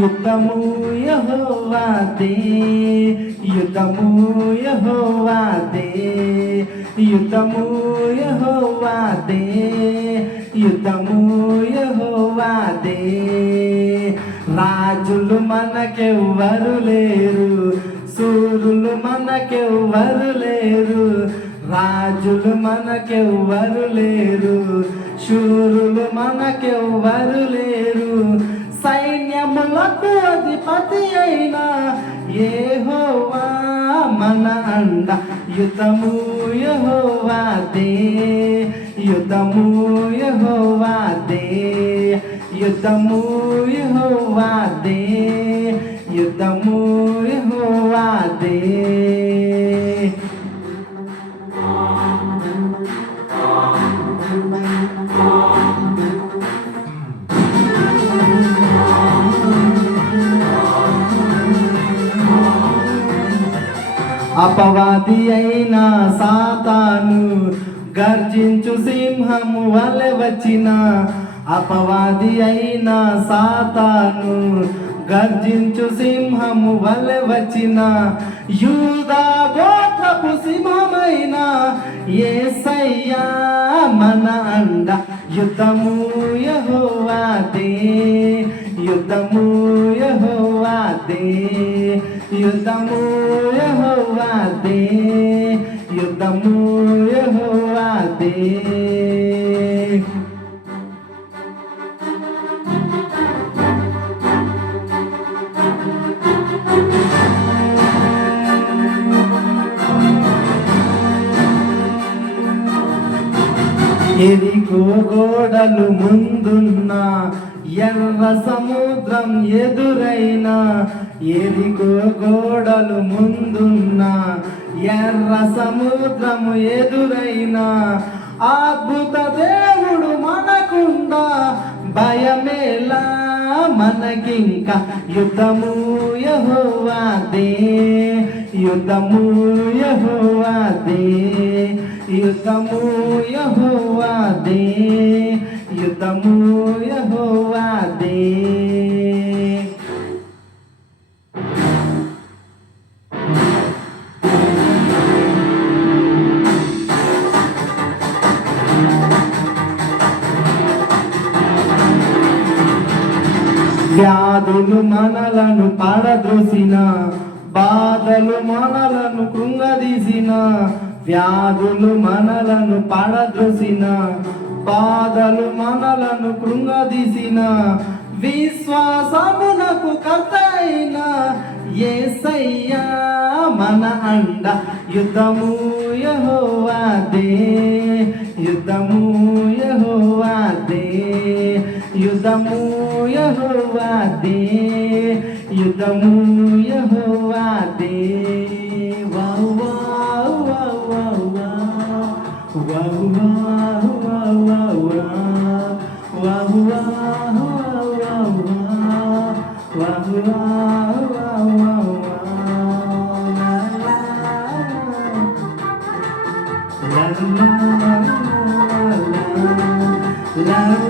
యుద్ధము యెహోవాదే, యుద్ధము యెహోవాదే, యుద్ధము యెహోవాదే, యుద్ధము యెహోవాదే. రాజులు మనకెవ్వరు లేరు, సూరులు మనకెవ్వరు లేరు. రాజులు మనకెవ్వరు లేరు, శూరులు మనకెవ్వరు లేరు. సైన్యములకు అధిపతి అయిన యెహోవా మన అండ. యుద్ధము యెహోవాదే, యుద్ధము యెహోవాదే, యుద్ధము యెహోవాదే, యుద్ధము యెహోవాదే. అపవాది అయిన సాతాను గర్జించు సింహము వలె వచ్చిన. అపవాది అయిన సాతాను గర్జించు సింహము వలె వచ్చిన. యూదా గోత్రపు సింహమైన యేసయ్యా మన అండ. యుద్ధము యెహోవాదే, యుద్ధము యెహోవాదే, యుద్ధము యెహోవాదే, యుద్ధము యెహోవాదే. ఎరికో గోడలు ముందున్న ఎర్ర సముద్రం ఎదురైన. ఎరికో గోడలు ముందున్న ఎర్ర సముద్రము ఎదురైన. అద్భుత దేవుడు మనకుండా భయమేలా మనకింక. యుద్ధము యెహోవాదే, యుద్ధము యెహోవాదే, యుద్ధము యెహోవాదే, యుద్ధము యెహోవాదే. వ్యాధులు మనలను పడద్రోసిన, బాధలు మనలను కృంగదీసిన. వ్యాధులు మనలను పడద్రోసిన, బాధలు మనలను కృంగదీసిన. విశ్వాసమునకు కర్త అయిన యేసయ్యా మన అండ. యుద్ధము యెహోవాదే, యుద్ధము యెహోవాదే, యుద్ధము యెహోవాదే, యుద్ధము యెహోవాదే. Wow wow wow wow wow wow wow wow wow wow wow wow. La la la la la la.